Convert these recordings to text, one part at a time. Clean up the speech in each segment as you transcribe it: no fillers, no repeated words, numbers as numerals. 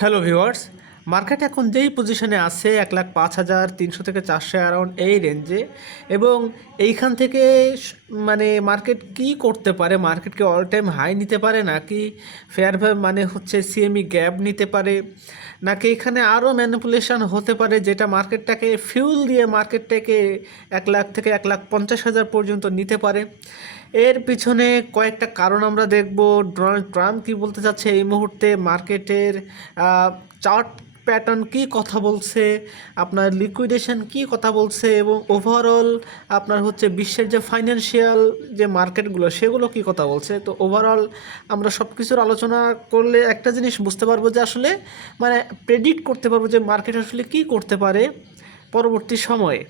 Hello viewers, market এখন যেই পজিশনে আছে 1,05,300 থেকে 400 অ্যারাউন্ড এই রেঞ্জে। এবং এইখান থেকে মানে মার্কেট কি করতে পারে, মার্কেটকে অল টাইম হাই নিতে পারে নাকি ফেয়ার ভ্যালু মানে হচ্ছে সিএমই গ্যাপ নিতে পারে, নাকি এখানে আরও ম্যানিপুলেশন হতে পারে যেটা মার্কেটটাকে ফিউল দিয়ে মার্কেটটাকে 1,00,000 থেকে 1,50,000 পর্যন্ত নিতে পারে। এর পিছনে কয়েকটা কারণ আমরা দেখব। ডোনাল্ড ট্রাম্প কী বলতে চাচ্ছে এই মুহূর্তে, মার্কেটের চার্ট প্যাটার্ন কী কথা বলছে, আপনার লিকুইডেশন কী কথা বলছে, এবং ওভারঅল আপনার হচ্ছে বিশ্বের যে ফাইন্যান্সিয়াল যে মার্কেটগুলো সেগুলো কী কথা বলছে। তো ওভারঅল আমরা সব কিছুর আলোচনা করলে একটা জিনিস বুঝতে পারবো যে আসলে মানে প্রেডিক্ট করতে পারবো যে মার্কেট আসলে কী করতে পারে পরবর্তী সময়ে।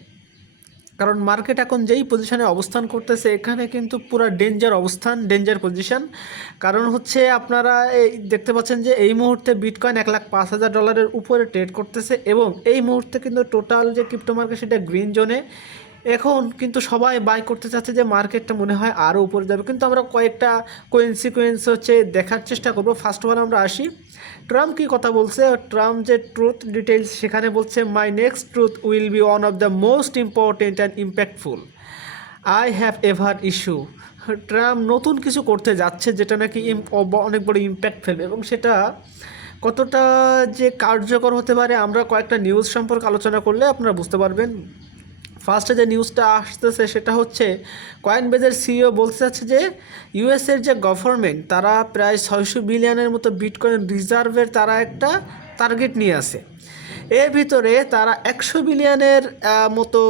কারণ মার্কেট এখন যেই পজিশনে অবস্থান করতেছে এখানে কিন্তু পুরো ডেঞ্জার পজিশন। কারণ হচ্ছে আপনারা এই দেখতে পাচ্ছেন যে এই মুহূর্তে বিটকয়েন $1,05,000 উপরে ট্রেড করতেছে, এবং এই মুহূর্তে কিন্তু টোটাল যে ক্রিপ্টো মার্কেট সেটা গ্রিন জোনে। এখন কিন্তু সবাই বাই করতে চাচ্ছে যে মার্কেটটা মনে হয় আরও উপরে যাবে, কিন্তু আমরা কয়েকটা কোইন্সিকুয়েন্স হচ্ছে দেখার চেষ্টা করব। ফার্স্ট অফ অল আমরা আসি ট্রাম্প কী কথা বলছে। ট্রাম্প যে ট্রুথ ডিটেলস সেখানে বলছে, my next truth will be one of the most important and impactful I have ever issue. Trump নতুন কিছু করতে যাচ্ছে যেটা নাকি অনেক বড় ইম্প্যাক্ট ফেলবে, এবং সেটা কতটা যে কার্যকর হতে পারে আমরা কয়েকটা নিউজ সম্পর্কে আলোচনা করলে আপনারা বুঝতে পারবেন। ফার্স্টে যে নিউজটা আসতেছে সেটা হচ্ছে কয়েনবেজের সিইও বলতে চাচ্ছে যে ইউএসের যে গভর্নমেন্ট তারা প্রায় 600 বিলিয়নের মতো বিটকয়েন রিজার্ভের তারা একটা টার্গেট নিয়ে আসে। এর ভিতরে তারা 100 বিলিয়নের মতো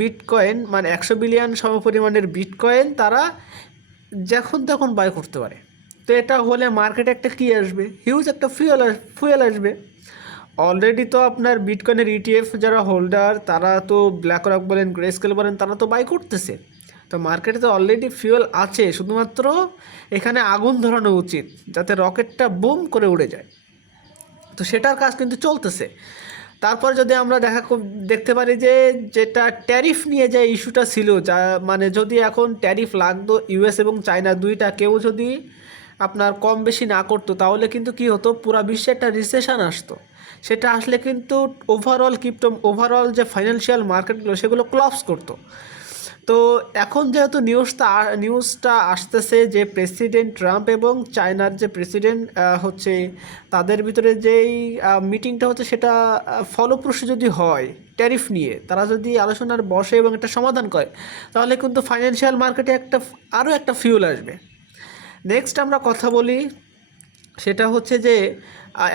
বিটকয়েন, মানে 100 বিলিয়ন সমপরিমাণের বিটকয়েন তারা যখন তখন বাই করতে পারে। তো এটা হলে মার্কেটে একটা কী আসবে, হিউজ একটা ফুয়েল আসবে। অলরেডি তো আপনার বিটকয়েনের ইটিএফ যারা হোল্ডার তারা তো ব্ল্যাক রক বলেন, গ্রেস্কেল বলেন, তারা তো বাই করতেছে। তো মার্কেটে তো অলরেডি ফিউয়েল আছে, শুধুমাত্র এখানে আগুন ধরানো উচিত যাতে রকেটটা বুম করে উড়ে যায়। তো সেটার কাজ কিন্তু চলতেছে। তারপর যদি আমরা দেখতে পারি যে যেটা ট্যারিফ নিয়ে যে ইস্যুটা ছিল, যা মানে যদি এখন ট্যারিফ লাগতো ইউএস এবং চায়না দুইটা কেউ যদি আপনার কম বেশি না করতো তাহলে কিন্তু কি হতো, পুরা বিশ্বে একটা রিসেশন আসতো। সেটা আসলে কিন্তু ওভারঅল যে ফাইন্যান্সিয়াল মার্কেটগুলো সেগুলো ক্লাপস করতো। তো এখন যেহেতু নিউজটা আসতেছে যে প্রেসিডেন্ট ট্রাম্প এবং চায়নার যে প্রেসিডেন্ট হচ্ছে তাদের ভিতরে যেই মিটিংটা হচ্ছে সেটা ফলপ্রসূ যদি হয়, ট্যারিফ নিয়ে তারা যদি আলোচনার বসে এবং একটা সমাধান করে, তাহলে কিন্তু ফাইন্যান্সিয়াল মার্কেটে আরও একটা ফিউল আসবে। নেক্সট আমরা কথা বলি, সেটা হচ্ছে যে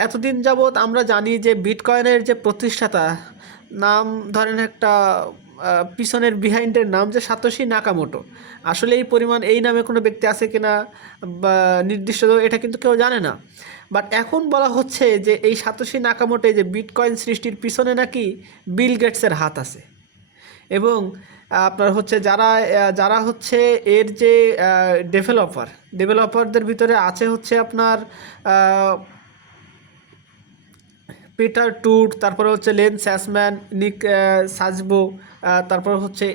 এতদিন যাবৎ আমরা জানি যে বিটকয়েনের যে প্রতিষ্ঠাতা নাম ধরেন একটা পিছনের বিহাইন্ডের নাম যে সাতোশি নাকামোটো। আসলে এই পরিমাণ এই নামে কোনো ব্যক্তি আছে কিনা বা নির্দিষ্ট এটা কিন্তু কেউ জানে না। বাট এখন বলা হচ্ছে যে এই সাতোশি নাকামোটো যে বিটকয়েন সৃষ্টির পিছনে নাকি বিল গেটসের হাত আছে। এবং আপনার হচ্ছে যারা যারা হচ্ছে এর যে ডেভেলপারদের ভিতরে আছে হচ্ছে আপনার পিটার টুট, তারপরে হচ্ছে লেন স্যাসম্যান, নিক সাজবো, তারপর হচ্ছে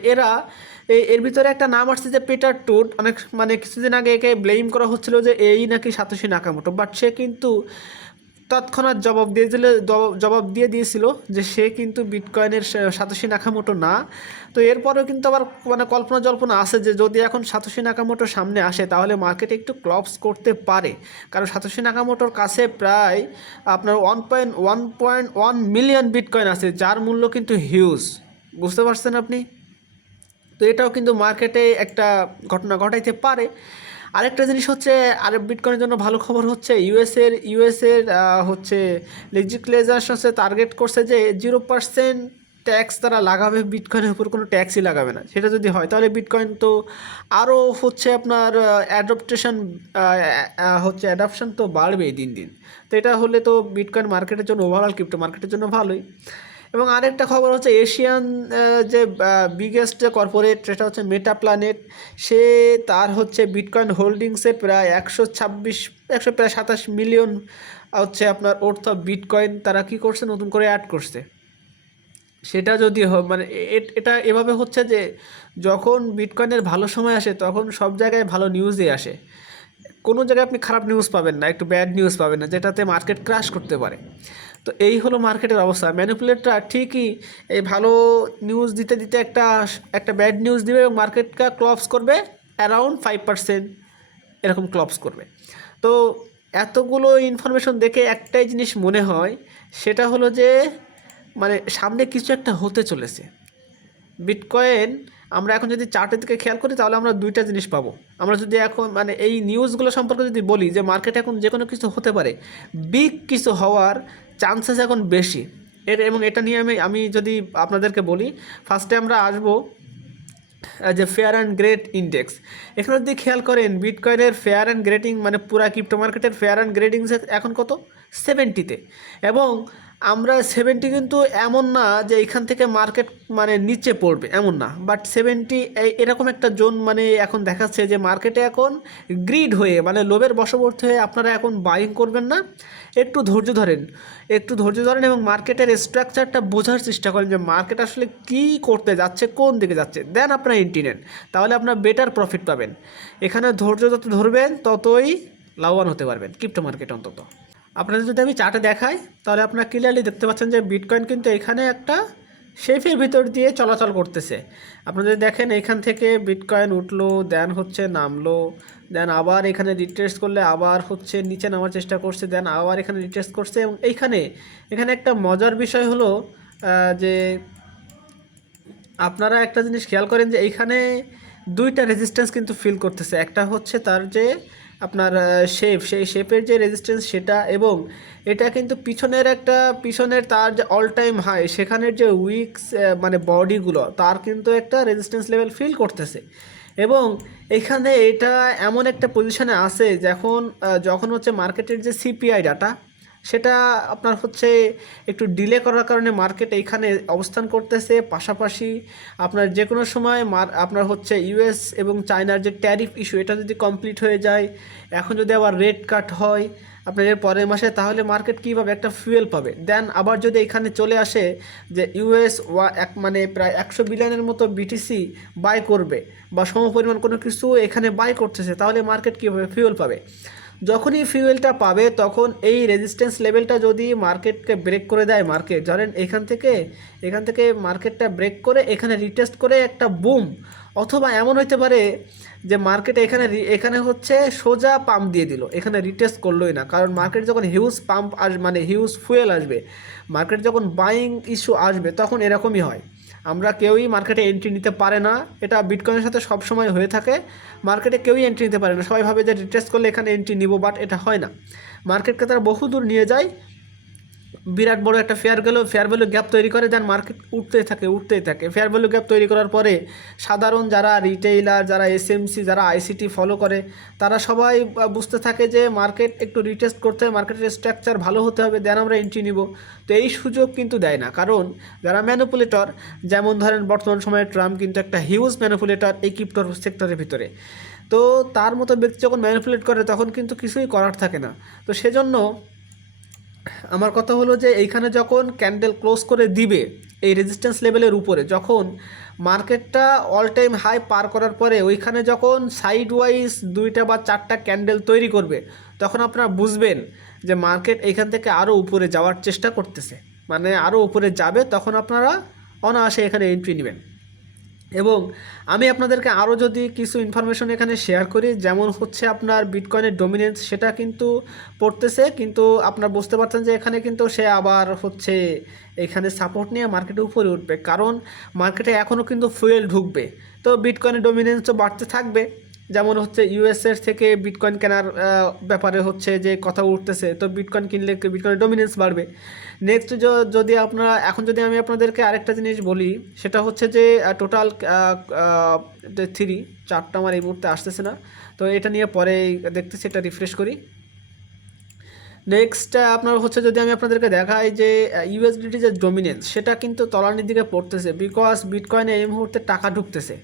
এর ভিতরে একটা নাম আসছে যে পিটার টুট। অনেক মানে কিছুদিন আগে একে ব্লেম করা হচ্ছিল যে এই নাকি সাতোশি নাকামোটো, বাট সে কিন্তু তৎক্ষণাৎ জবাব দিয়ে দিয়েছিল যে সে কিন্তু বিটকয়েনের সাতোশি নাকামোটো না। তো এরপরেও কিন্তু আবার মানে কল্পনা জল্পনা আছে যে যদি এখন সাতোশি নাকামোটো সামনে আসে তাহলে মার্কেটে একটু ক্লপস করতে পারে। কারণ সাতোশি নাকামোটোর কাছে প্রায় আপনার 1.1 মিলিয়ন বিটকয়েন আছে, যার মূল্য কিন্তু হিউজ। বুঝতে পারছেন আপনি? তো এটাও কিন্তু মার্কেটে একটা ঘটনা ঘটাইতে পারে। আরেকটা জিনিস হচ্ছে, আর বিটকয়েনের জন্য ভালো খবর হচ্ছে ইউএসের হচ্ছে লেজিসলেচার হচ্ছে টার্গেট করছে যে 0% ট্যাক্স তারা লাগাবে, বিটকয়েনের উপর কোনো ট্যাক্সই লাগাবে না। সেটা যদি হয় তাহলে বিটকয়েন তো আরও হচ্ছে আপনার অ্যাডাপশন তো বাড়বেই দিন দিন। তো এটা হলে তো বিটকয়েন মার্কেটের জন্য, ওভারঅল ক্রিপ্টো মার্কেটের জন্য ভালোই। এবং আরেকটা খবর হচ্ছে এশিয়ান যে বিগেস্ট যে কর্পোরেট সেটা হচ্ছে মেটা প্ল্যানেট, সে তার হচ্ছে বিটকয়েন হোল্ডিংসে প্রায় 127 মিলিয়ন হচ্ছে আপনার অর্থ বিটকয়েন তারা কী করছে, নতুন করে অ্যাড করছে। সেটা যদি মানে এটা এভাবে হচ্ছে যে যখন বিটকয়েনের ভালো সময় আসে তখন সব জায়গায় ভালো নিউজই আসে। কোনো জায়গায় আপনি খারাপ নিউজ পাবেন না, একটু ব্যাড নিউজ পাবেন না যেটাতে মার্কেট ক্র্যাশ করতে পারে। তো এই হলো মার্কেটের অবস্থা। ম্যানিপুলেটররা ঠিকই এই ভালো নিউজ দিতে দিতে একটা একটা ব্যাড নিউজ দিবে এবং মার্কেটটা ক্লপস করবে অ্যারাউন্ড 5%, এরকম ক্লপস করবে। তো এতগুলো ইনফরমেশন দেখে একটাই জিনিস মনে হয়, সেটা হলো যে মানে সামনে কিছু একটা হতে চলেছে। বিটকয়েন আমরা এখন যদি চার্টের দিকে খেয়াল করি তাহলে আমরা দুইটা জিনিস পাবো। আমরা যদি এখন মানে এই নিউজগুলো সম্পর্কে যদি বলি যে মার্কেট এখন যে কোনো কিছু হতে পারে, বিগ কিছু হওয়ার চান্সেস এখন বেশি এবং এটা নিয়ে আমি যদি আপনাদেরকে বলি, ফার্স্টে আমরা আসবো যে ফেয়ার অ্যান্ড গ্রেড ইন্ডেক্স। এখানে যদি খেয়াল করেন বিটকয়েনের ফেয়ার অ্যান্ড গ্রেডিং মানে পুরা ক্রিপ্টো মার্কেটের ফেয়ার অ্যান্ড গ্রেডিং এখন কত 70-তে, এবং আমরা 70 কিন্তু এমন না যে এখান থেকে মার্কেট মানে নিচে পড়বে এমন না, বাট 70 এরকম একটা জোন মানে এখন দেখাচ্ছে যে মার্কেটে এখন গ্রিড হয়ে মানে লোভের বশবর্তী হয়ে আপনারা এখন বাইং করবেন না, একটু ধৈর্য ধরেন, একটু ধৈর্য ধরেন এবং মার্কেটের স্ট্রাকচারটা বোঝার চেষ্টা করেন যে মার্কেট আসলে কী করতে যাচ্ছে, কোন দিকে যাচ্ছে, দেন আপনারা এন্ট্রি নেন, তাহলে আপনার বেটার প্রফিট পাবেন। এখানে ধৈর্য যত ধরবেন ততই লাভবান হতে পারবেন ক্রিপ্টো মার্কেট অন্তত। আপনাদের যদি আমি চার্টে দেখাই তাহলে আপনারা ক্লিয়ারলি দেখতে পাচ্ছেন যে বিটকয়েন কিন্তু এখানে একটা শেফের ভিতর দিয়ে চলাচল করতেছে। আপনারা যদি দেখেন এখান থেকে বিটকয়েন উঠলো, দেন হচ্ছে নামলো, দেন আবার এখানে রিট্রেস করলে আবার হচ্ছে নিচে নামার চেষ্টা করছে, দেন আবার এখানে রিট্রেস করছে। এবং এখানে একটা মজার বিষয় হলো যে আপনারা একটা জিনিস খেয়াল করেন যে এইখানে দুইটা রেজিস্ট্যান্স কিন্তু ফিল করতেছে। একটা হচ্ছে তার যে আপনার সেই শেপের যে রেজিস্ট্যান্স সেটা, এবং এটা কিন্তু পিছনের তার যে অল টাইম হাই সেখানের যে উইকস মানে বডিগুলো তার কিন্তু একটা রেজিস্ট্যান্স লেভেল ফিল করতেছে। এবং এখানে এটা এমন একটা পজিশনে আছে যখন হচ্ছে মার্কেটের যে সিপিআই ডাটা সেটা আপনার হচ্ছে একটু ডিলে করার কারণে মার্কেট এইখানে অবস্থান করতেছে। পাশাপাশি আপনার যে কোনো সময় আপনার হচ্ছে ইউএস এবং চায়নার যে ট্যারিফ ইস্যু এটা যদি কমপ্লিট হয়ে যায়, এখন যদি আবার রেট কাট হয় আপনার এর পরের মাসে, তাহলে মার্কেট কীভাবে একটা ফুয়েল পাবে। দেন আবার যদি এখানে চলে আসে যে ইউএস মানে প্রায় 100 বিলিয়নের মতো বিটিসি বাই করবে বা সমপরিমাণ কোনো কিছু এখানে বাই করতেছে, তাহলে মার্কেট কীভাবে ফুয়েল পাবে। যখনই ফিউয়েলটা পাবে তখন এই রেজিস্ট্যান্স লেভেলটা যদি মার্কেটকে ব্রেক করে দেয়, মার্কেট ধরেন এখান থেকে মার্কেটটা ব্রেক করে এখানে রিটেস্ট করে একটা বুম, অথবা এমন হইতে পারে যে মার্কেট এখানে হচ্ছে সোজা পাম্প দিয়ে দিল, এখানে রিটেস্ট করলোই না। কারণ মার্কেট যখন হিউজ পাম্প আসবে মানে হিউজ ফুয়েল আসবে, মার্কেট যখন বাইং ইস্যু আসবে তখন এরকমই হয়। আমরা কেউই মার্কেটে এন্ট্রি নিতে পারে না, এটা বিটকয়েনের সাথে সব সময় হয়ে থাকে। মার্কেটে কেউই এন্ট্রি নিতে পারে না, সবাই ভাবে যে রিট্রেস করলে এখানে এন্ট্রি নিব, বাট এটা হয় না। মার্কেটকে তারা বহু দূর নিয়ে যায়, বিরাট বড় একটা ফেয়ার ভ্যালু গ্যাপ তৈরি করে, দেন মার্কেট উঠতেই থাকে। ফেয়ার ভ্যালু গ্যাপ তৈরি করার পরে সাধারণ যারা রিটেইলার, যারা এসএমসি, যারা আইসিটি ফলো করে, তারা সবাই বুঝতে থাকে যে মার্কেট একটু রিটেস্ট করতে হবে, মার্কেটের স্ট্রাকচার ভালো হতে হবে, দেন আমরা এন্ট্রি নিব। তো এই সুযোগ কিন্তু দেয় না, কারণ যারা ম্যানিপুলেটর, যেমন ধরেন বর্তমান সময়ে ট্রাম্প কিন্তু একটা হিউজ ম্যানিপুলেটর এই ক্রিপ্টোর সেক্টরের ভিতরে। তো তার মতো ব্যক্তি যখন ম্যানিপুলেট করে তখন কিন্তু কিছুই করার থাকে না। তো সেজন্য আমার কথা হলো যে এইখানে যখন ক্যান্ডেল ক্লোজ করে দিবে এই রেজিস্ট্যান্স লেভেলের উপরে, যখন মার্কেটটা অল টাইম হাই পার করার পরে ওইখানে যখন সাইড ওয়াইজ 2টা বা 4টা ক্যান্ডেল তৈরি করবে, তখন আপনারা বুঝবেন যে মার্কেট এইখান থেকে আরও উপরে যাওয়ার চেষ্টা করতেছে, মানে আরও উপরে যাবে, তখন আপনারা অনায়াসে এখানে এন্ট্রি নেবেন। এবং আমি আপনাদেরকে আরও যদি কিছু ইনফরমেশন এখানে শেয়ার করি, যেমন হচ্ছে আপনার বিটকয়েনের ডমিনেন্স সেটা কিন্তু পড়তেছে, কিন্তু আপনার বুঝতে পারছেন যে এখানে কিন্তু সে আবার হচ্ছে এখানে সাপোর্ট নিয়ে মার্কেটের উপরে উঠবে, কারণ মার্কেটে এখনও কিন্তু ফুয়েল ঢুকবে। তো বিটকয়েনের ডমিনেন্সও বাড়তে থাকবে, যেমন হচ্ছে ইউএসের থেকে বিটকয়েন কেনার ব্যাপারে হচ্ছে যে কথা উঠতেছে, তো বিটকয়েন কিনলে বিটকয়েনের ডমিনেন্স বাড়বে। নেক্সট যদি আমি আপনাদেরকে আরেকটা জিনিস বলি, সেটা হচ্ছে যে টোটাল 4টা আমার এই মুহূর্তে আসতেছে না, তো এটা নিয়ে পরে দেখতেছি, এটা রিফ্রেশ করি। নেক্সট আপনার হচ্ছে যদি আমি আপনাদেরকে দেখাই যে ইউএসডিটি যে ডমিনেন্স সেটা কিন্তু তলানির দিকে পড়তেছে, বিকজ বিটকয়েনে এই মুহূর্তে টাকা ঢুকতেছে,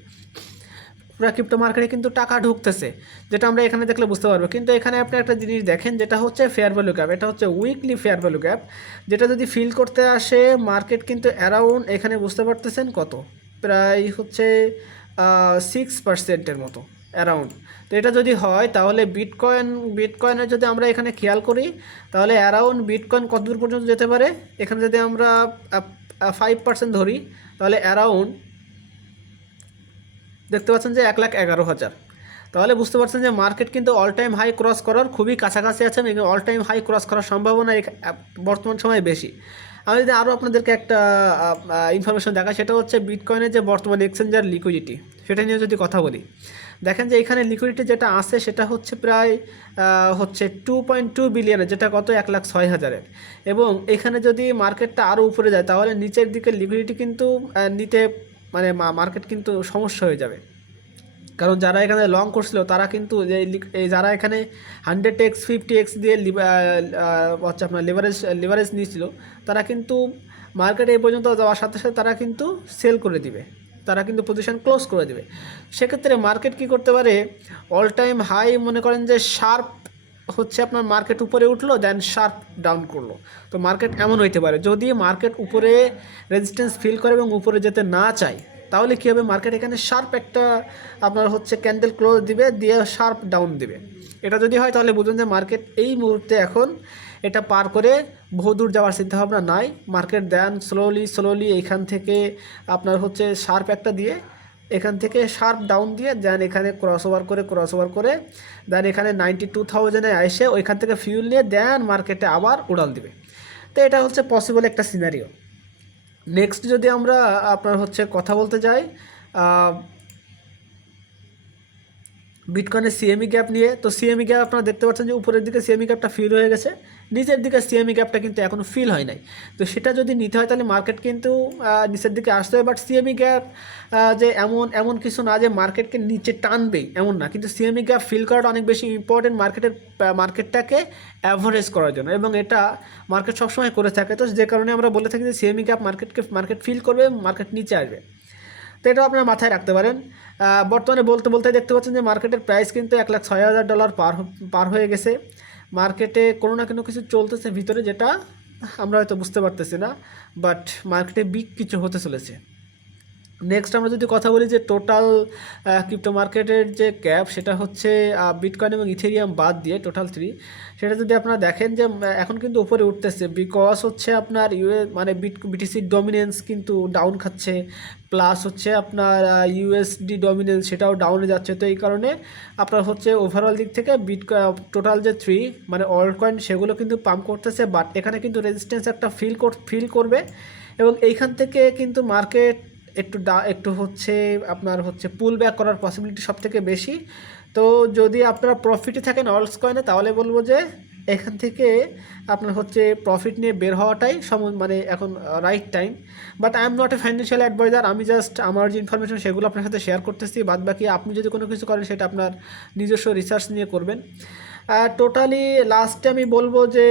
পুরো ক্রিপ্টো মার্কেটে কিন্তু টাকা ঢুকতেছে, যেটা আমরা এখানে দেখলে বুঝতে পারবো। কিন্তু এখানে আপনি একটা জিনিস দেখেন, যেটা হচ্ছে ফেয়ার ভ্যালু গ্যাপ, এটা হচ্ছে উইকলি ফেয়ার ভ্যালু গ্যাপ, যেটা যদি ফিল করতে আসে মার্কেট কিন্তু অ্যারাউন্ড এখানে বুঝতে পারতেছেন কত, প্রায় হচ্ছে 6%-এর মতো অ্যারাউন্ড। তো এটা যদি হয় তাহলে বিটকয়েনের যদি আমরা এখানে খেয়াল করি তাহলে অ্যারাউন্ড বিটকয়েন কতদূর পর্যন্ত যেতে পারে, এখানে যদি আমরা 5% ধরি তাহলে অ্যারাউন্ড দেখতে পাচ্ছেন যে 1,11,000। তাহলে বুঝতে পারছেন যে মার্কেট কিন্তু অল টাইম হাই ক্রস করার খুবই কাছাকাছি আছে এবং অল টাইম হাই ক্রস করার সম্ভাবনা বর্তমান সময়ে বেশি। আমি যদি আরও আপনাদেরকে একটা ইনফরমেশন দেখাই, সেটা হচ্ছে বিটকয়েনের যে বর্তমান এক্সচেঞ্জার লিকুইডিটি, সেটা নিয়ে যদি কথা বলি, দেখেন যে এখানে লিকুইডিটি যেটা আছে সেটা হচ্ছে প্রায় হচ্ছে 2.2 বিলিয়নের, যেটা কত 1,06,000-এর। এবং এখানে যদি মার্কেটটা আরও উপরে যায় তাহলে নিচের দিকে লিকুইডিটি কিন্তু নিতে মানে মার্কেট কিন্তু সমস্যা হয়ে যাবে। কারণ যারা এখানে লং করছিল তারা কিন্তু এই যারা এখানে 100x 50x দিয়ে হচ্ছে আপনার লিভারেজ নিয়েছিল, তারা কিন্তু মার্কেটে এই পর্যন্ত যাওয়ার সাথে সাথে তারা কিন্তু সেল করে দিবে, তারা কিন্তু পজিশন ক্লোজ করে দেবে। সেক্ষেত্রে মার্কেট কি করতে পারে, অল টাইম হাই মনে করেন যে শার্প হচ্ছে আপনার মার্কেট উপরে উঠলো দেন শার্প ডাউন করলো। তো মার্কেট এমন হইতে পারে যদি মার্কেট উপরে রেজিস্ট্যান্স ফিল করে এবং উপরে যেতে না চায় তাহলে কী হবে, মার্কেট এখানে শার্প একটা আপনার হচ্ছে ক্যান্ডেল ক্লোজ দিবে, দিয়ে শার্প ডাউন দিবে। এটা যদি হয় তাহলে বুঝুন যে মার্কেট এই মুহূর্তে এখন এটা পার করে বহুদূর যাওয়ার চিন্তাভাবনা নাই। মার্কেট দেন স্লোলি এখান থেকে আপনার হচ্ছে শার্প একটা দিয়ে এখান থেকে শার্প ডাউন দিয়ে দেন এখানে ক্রস ওভার করে দেন এখানে 92,000-এ এসে ওইখান থেকে ফিউল নিয়ে দেন মার্কেটে আবার উড়াল দিবে। তো এটা হচ্ছে পসিবল একটা সিনারিও। নেক্সট যদি আমরা আপনার হচ্ছে কথা বলতে যাই বিটকয়েনের সিএমই গ্যাপ নিয়ে, তো সিএমই গ্যাপ আপনারা দেখতে পাচ্ছেন যে উপরের দিকে সিএমই গ্যাপটা ফিল হয়ে গেছে, নিচের দিকে সিএমই গ্যাপটা কিন্তু এখনও ফিল হয় নাই। তো সেটা যদি নিতে হয় তাহলে মার্কেট কিন্তু নিচের দিকে আসতে হবে। বাট সিএমই গ্যাপ যে এমন কিছু না যে মার্কেটকে নিচে টানবেই এমন না, কিন্তু সিএমই গ্যাপ ফিল করাটা অনেক বেশি ইম্পর্টেন্ট মার্কেটটাকে অ্যাভারেজ করার জন্য, এবং এটা মার্কেট সবসময় করে থাকে। তো যে কারণে আমরা বলে থাকি যে সিএমই গ্যাপ মার্কেট ফিল করবে, মার্কেট নিচে আসবে। তো এটাও আপনারা মাথায় রাখতে পারেন। বর্তমানে বলতে দেখতে পাচ্ছেন যে মার্কেটের প্রাইস কিন্তু $1,06,000 পার হয়ে গেছে। মার্কেটে কোনো না কোনো কিছু চলতেছে ভিতরে, যেটা আমরা হয়তো বুঝতে পারতেছি না, বাট মার্কেটে বিগ কিছু হতে চলেছে। নেক্সট আমরা যদি কথা বলি যে টোটাল ক্রিপ্টো মার্কেটের যে ক্যাপ, সেটা হচ্ছে বিটকয়েন এবং ইথেরিয়াম বাদ দিয়ে টোটাল 3, সেটা যদি আপনারা দেখেন যে এখন কিন্তু উপরে উঠতেছে, বিকজ হচ্ছে আপনার মানে বিটিসির ডমিনেন্স কিন্তু ডাউন খাচ্ছে, প্লাস হচ্ছে আপনার ইউএসডি ডমিনেন্স সেটাও ডাউনে যাচ্ছে। তো এই কারণে আপনার হচ্ছে ওভারঅল দিক থেকে টোটাল যে 3 মানে অল্ট কয়েন সেগুলো কিন্তু পাম্প করতেছে, বাট এখানে কিন্তু রেজিস্ট্যান্স একটা ফিল করবে এবং এইখান থেকে কিন্তু মার্কেট একটু হচ্ছে আপনার হচ্ছে পুল ব্যাক করার পসিবিলিটি সবথেকে বেশি। তো যদি আপনারা প্রফিটে থাকেন অলস কয়েনে তাহলে বলবো যে এখান থেকে আপনার হচ্ছে প্রফিট নিয়ে বের হওয়াটাই মানে এখন right time. But I am not a financial adviser, আমি জাস্ট আমার যে ইনফরমেশন সেগুলো আপনার সাথে শেয়ার করতেছি, বাদ বাকি আপনি যদি কোনো কিছু করেন সেটা আপনার নিজস্ব রিসার্চ নিয়ে করবেন। টোটালি লাস্টে আমি বলবো যে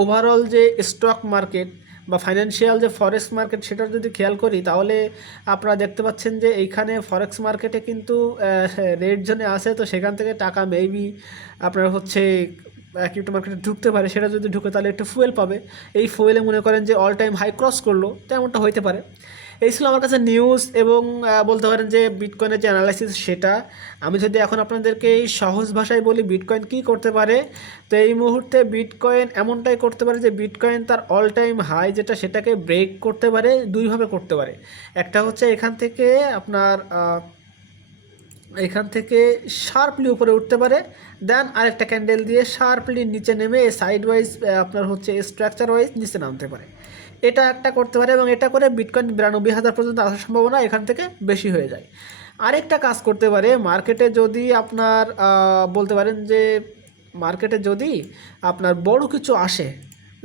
ওভারঅল যে স্টক মার্কেট বা ফাইন্যান্সিয়াল যে ফরেক্স মার্কেট সেটার যদি খেয়াল করি তাহলে আপনারা দেখতে পাচ্ছেন যে এইখানে ফরেক্স মার্কেটে কিন্তু রেড জোনে আছে। তো সেখান থেকে টাকা মেবি আপনার হচ্ছে ক্রিপ্টো মার্কেটে ঢুকতে পারে, সেটা যদি ঢুকে তাহলে একটু ফুয়েল পাবে। এই ফুয়েলে মনে করেন যে অল টাইম হাই ক্রস করলো, তেমনটা হইতে পারে। এই ছিল আমার কাছে নিউজ এবং বলতে পারেন যে বিটকয়েনের যে অ্যানালাইসিস সেটা। আমি যদি এখন আপনাদেরকে এই সহজ ভাষায় বলি বিটকয়েন কী করতে পারে, তো এই মুহূর্তে বিটকয়েন এমনটাই করতে পারে যে বিটকয়েন তার অল টাইম হাই যেটা সেটাকে ব্রেক করতে পারে, দুইভাবে করতে পারে। একটা হচ্ছে এখান থেকে শার্পলি উপরে উঠতে পারে, দেন আরেকটা ক্যান্ডেল দিয়ে শার্পলি নিচে নেমে সাইড ওয়াইজ আপনার হচ্ছে স্ট্রাকচার ওয়াইজ নিচে নামতে পারে। এটা একটা করতে পারে এবং এটা করে বিটকয়েন 92,000 পর্যন্ত আসার সম্ভাবনা এখান থেকে বেশি হয়ে যায়। আরেকটা কাজ করতে পারে, মার্কেটে যদি আপনার বলতে পারেন যে মার্কেটে যদি আপনার বড় কিছু আসে,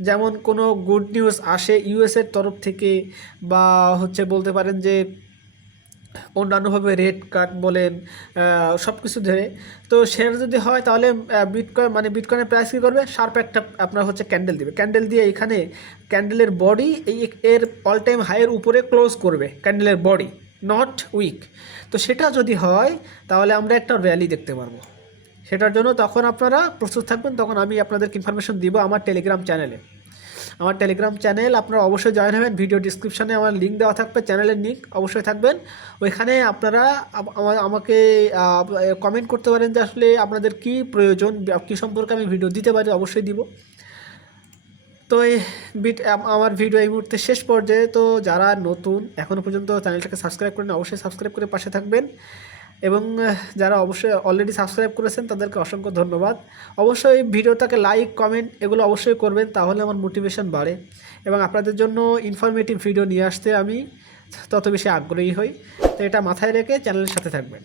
যেমন কোনো গুড নিউজ আসে ইউএসের তরফ থেকে, বা হচ্ছে বলতে পারেন যে অন্যান্যভাবে রেট কাট বলেন সব কিছু ধরে, তো সেটা যদি হয় তাহলে বিটকয়েনের প্রাইস কী করবে, শার্প একটা আপনার হচ্ছে ক্যান্ডেল দিবে, ক্যান্ডেল দিয়ে এখানে ক্যান্ডেলের বডি এর অল টাইম হাইয়ের উপরে ক্লোজ করবে, ক্যান্ডেলের বডি নট উইক। তো সেটা যদি হয় তাহলে আমরা একটা র্যালি দেখতে পারবো। সেটার জন্য তখন আপনারা প্রস্তুত থাকবেন, তখন আমি আপনাদেরকে ইনফরমেশন দিব আমার টেলিগ্রাম চ্যানেলে। আমার টেলিগ্রাম চ্যানেল, আপনারা অবশ্যই জয়েন হবেন। ভিডিও ডিসক্রিপশানে আমার লিঙ্ক দেওয়া থাকবে, চ্যানেলের লিঙ্ক অবশ্যই থাকবেন। ওইখানে আপনারা আমাকে কমেন্ট করতে পারেন যে আসলে আপনাদের কী প্রয়োজন, কী সম্পর্কে আমি ভিডিও দিতে পারি, অবশ্যই দিব। তো আমার ভিডিও এই মুহূর্তে শেষ পর্যায়ে। তো যারা নতুন এখনও পর্যন্ত চ্যানেলটাকে সাবস্ক্রাইব করেন, অবশ্যই সাবস্ক্রাইব করে পাশে থাকবেন। এবং যারা অবশ্যই অলরেডি সাবস্ক্রাইব করেছেন তাদেরকে অসংখ্য ধন্যবাদ। অবশ্যই ভিডিওটাকে লাইক কমেন্ট এগুলো অবশ্যই করবেন, তাহলে আমার মোটিভেশন বাড়ে এবং আপনাদের জন্য ইনফরমেটিভ ভিডিও নিয়ে আসতে আমি তত বেশি আগ্রহী হই। তো এটা মাথায় রেখে চ্যানেলের সাথে থাকবেন।